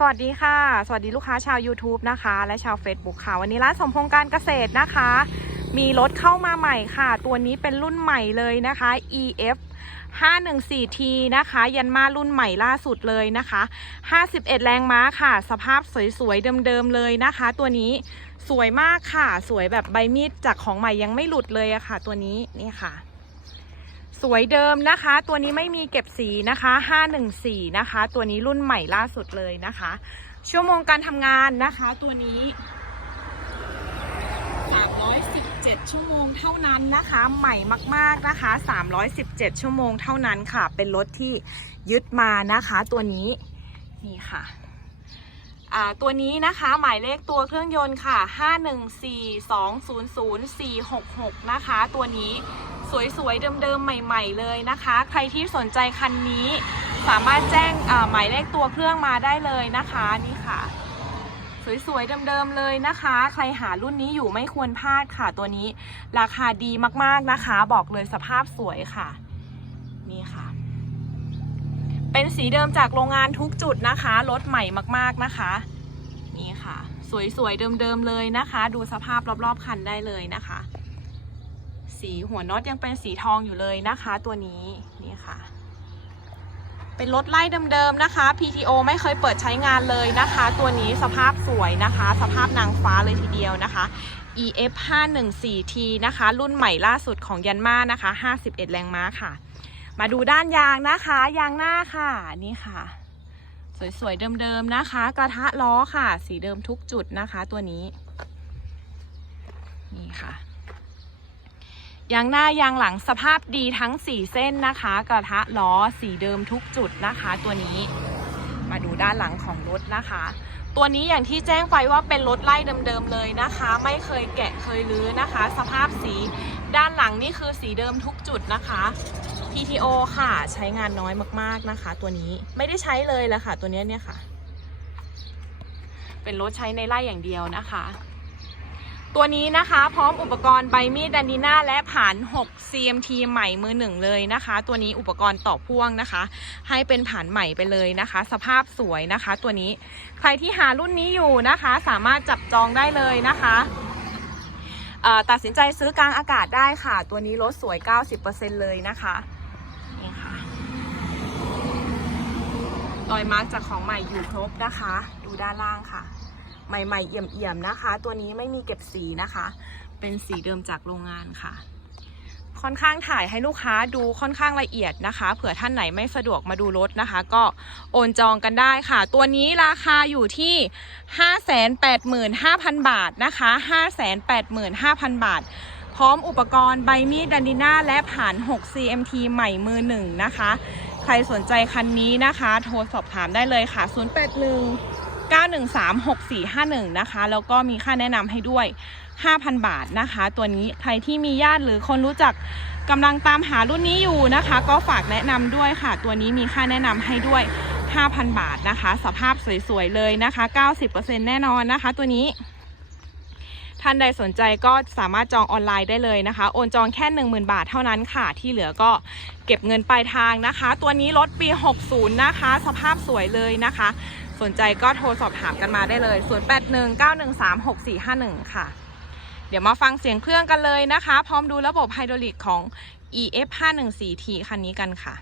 สวัสดีค่ะ สวัสดีลูกค้าชาว YouTube นะคะ และชาว Facebook ค่ะ วันนี้ร้านสมพงษ์การเกษตรนะคะ มีรถเข้ามาใหม่ค่ะ ตัวนี้เป็นรุ่นใหม่เลยนะคะ EF 514T นะคะ ยันมารุ่นใหม่ล่าสุดเลยนะคะ 51 แรงม้าค่ะ สภาพสวยๆ เดิมๆ เลยนะคะ ตัวนี้สวยมากค่ะ สวยแบบใบมีดจากของใหม่ยังไม่หลุดเลยอะค่ะ ตัวนี้นี่ค่ะ สวยเดิมนะคะ ตัวนี้ไม่มีเก็บสีนะคะ514นะคะ ตัวนี้รุ่นใหม่ล่าสุดเลยนะคะ ชั่วโมงการทำงานนะคะ ตัวนี้317 ชั่วโมงเท่านั้นนะคะ ใหม่มากๆนะคะ 317 ชั่วโมงเท่านั้นค่ะ เป็นรถที่ยึดมานะคะ ตัวนี้นี่ค่ะตัวนี้นะคะหมายเลขตัวเครื่องยนต์ค่ะ 514200466 นะคะ ตัวนี้ สวยๆ เดิมๆ ใหม่ ๆ เลยนะคะ ใครที่สนใจคันนี้สามารถแจ้งหมายเลขตัวเครื่องมาได้เลยนะคะนี่ค่ะ สวยๆ เดิมๆ เลยนะคะ ใครหารุ่นนี้อยู่ไม่ควรพลาดค่ะตัวนี้ ราคาดีมากๆนะคะ บอกเลยสภาพสวยค่ะ นี่ค่ะ เป็นสีเดิมจากโรงงานทุกจุดนะคะรถใหม่มากๆนะคะ นี่ค่ะ สวยๆ เดิมๆ เลยนะคะ ดูสภาพรอบๆ คันได้เลยนะคะ สีหัวน็อตยังเป็นสีทองอยู่เลยนะคะ ตัวนี้นี่ค่ะ เป็นรถไล่เดิมๆนะคะ PTO ไม่เคยเปิดใช้งานเลยนะคะ ตัวนี้สภาพสวยนะคะ สภาพนางฟ้าเลยทีเดียวนะคะ EF 514T นะคะ รุ่นใหม่ล่าสุดของยันมานะคะ 51 แรงม้าค่ะ มาดูด้านยางนะคะ ยางหน้าค่ะนี่ค่ะ สวยๆเดิมๆนะคะ กระทะล้อค่ะ สีเดิมทุกจุดนะคะ ตัวนี้ นี่ค่ะ ยางหน้ายางหลังสภาพดีทั้ง 4 เส้นนะคะ กระทะล้อสีเดิมทุกจุดนะคะ ตัวนี้มาดูด้านหลังของรถนะคะ ตัวนี้อย่างที่แจ้งไปว่าเป็นรถไล่เดิมๆเลยนะคะ ไม่เคยแกะเคยรื้อนะคะ สภาพสีด้านหลังนี่คือสีเดิมทุกจุดนะคะ PTO ค่ะใช้งานน้อยมากๆนะคะ ตัวนี้ไม่ได้ใช้เลยแหละค่ะ ตัวเนี้ยเนี่ยค่ะ เป็นรถใช้ในไร่อย่างเดียวนะคะ ตัวนี้นะคะพร้อมอุปกรณ์ใบมีดดันดีน่าและผาน 6 CMT ใหม่มือหนึ่งเลยนะคะ ตัวนี้อุปกรณ์ต่อพ่วงนะคะ ให้เป็นผานใหม่ไปเลยนะคะ สภาพสวยนะคะ ตัวนี้ใครที่หารุ่นนี้อยู่นะคะ สามารถจับจองได้เลยนะคะตัดสินใจซื้อกลางอากาศได้ค่ะ ตัวนี้ลดสวย 90%เลยนะคะนี่ค่ะรอยมาร์กจากของใหม่อยู่ครบนะคะ ดูด้านล่างค่ะ ใหม่ๆเอี่ยมๆนะคะ ตัวนี้ไม่มีเก็บสีนะคะ เป็นสีเดิมจากโรงงานค่ะ ค่อนข้างถ่ายให้ลูกค้าดูค่อนข้างละเอียดนะคะ เผื่อท่านไหนไม่สะดวกมาดูรถนะคะ ก็โอนจองกันได้ค่ะ ตัวนี้ราคาอยู่ที่ 585,000 บาทนะคะ 585,000 บาทพร้อมอุปกรณ์ใบมีดดันดิน่าและผ่าน 6 CMT ใหม่มือหนึ่งนะคะ ใครสนใจคันนี้นะคะ โทรสอบถามได้เลยค่ะ 081 9136451 นะคะ แล้วก็มีค่าแนะนำให้ด้วย 5,000 บาทนะคะ ตัวนี้ใครที่มีญาติหรือคนรู้จักกำลังตามหารุ่นนี้อยู่นะคะ ก็ฝากแนะนำด้วยค่ะ ตัวนี้มีค่าแนะนำให้ด้วย 5,000 บาทนะคะ สภาพสวยๆเลยนะคะ 90%แน่นอนนะคะ ตัวนี้ท่านใดสนใจก็สามารถจองออนไลน์ได้เลยนะคะ โอนจองแค่ 10,000 บาทเท่านั้นค่ะ ที่เหลือก็เก็บเงินปลายทางนะคะ ตัวนี้รถปี 60 นะคะ สภาพสวยเลยนะคะ สนใจก็โทรสอบถามกันมาได้เลย 0819136451 ค่ะ เดี๋ยวมาฟังเสียงเครื่องกันเลยนะคะ พร้อมดูระบบไฮดรอลิกของ EF514T คันนี้กันค่ะ